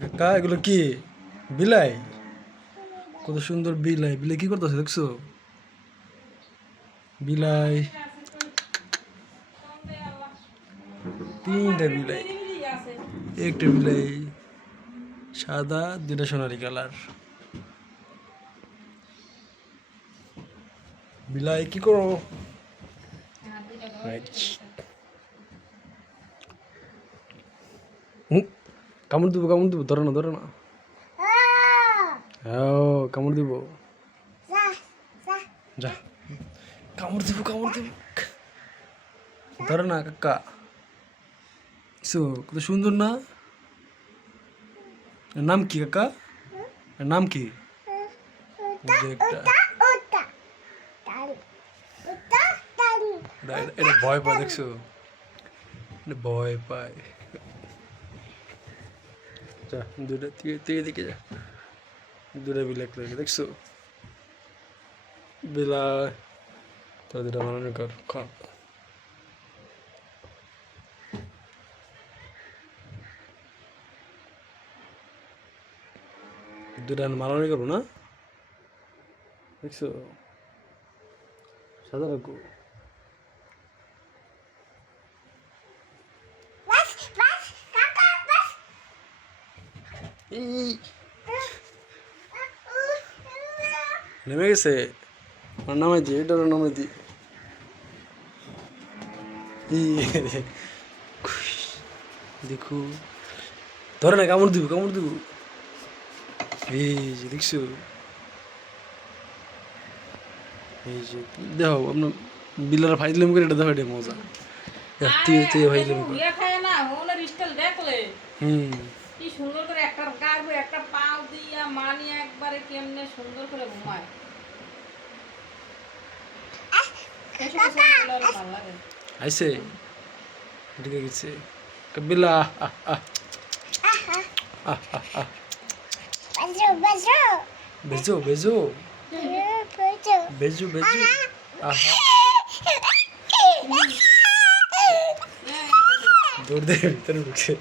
কাকা এগুলো কি বিলাই? কত সুন্দর বিলাই! বিলাই কি করতেছে দেখছো? বিলাই, তিনটা বিলাই, একটা বিলাই সাদা, দুটা সোনালি কালার। বিলাই কি করো? হুম, কামড় দিব, কামড় দিব, ধরো না, ধরো না। হ্যাঁ, কামড় দিব, যা, কামড় দিব, কামড় দিব, ধরো না কাকা। কত সুন্দর না? এর নাম কি কাকা? এর নাম কি? যে একটা এটা ভয় পায় দেখছো? এটা ভয় পায়। যা, দুটা তুই এদিকে যা, দুটা বিলাক লাগে দেখছো? বিলাই, তোরা দুটা মানানো কর, খা। দুটা মানানি করবো না, দেখছো? সাদা রাখো। এই নেমে গেছে, আর নামাই দি, এটারও নামাই দি। দেখো, ধরে না, কামড় দিব, কামড় দিব। এই যে দেখছো, এই যে দেখো আপনার বিলার ফাইজলাম করে, এটা দেখো, এটা মজা। তুই তুই ফাইজলাম করে। হুম, কি সুন্দর করে একটা গাড়বো, একটা পাও দিয়া মানি একবারে কেমনে সুন্দর করে ঘুমায়। এসব এসব করলে আরো ভালো লাগে। আইসে ঢুকে গেছে বিলা। বেজো বেজো বেজো বেজো, আহা, দৌড় দে ভিতরে ঢুকছে।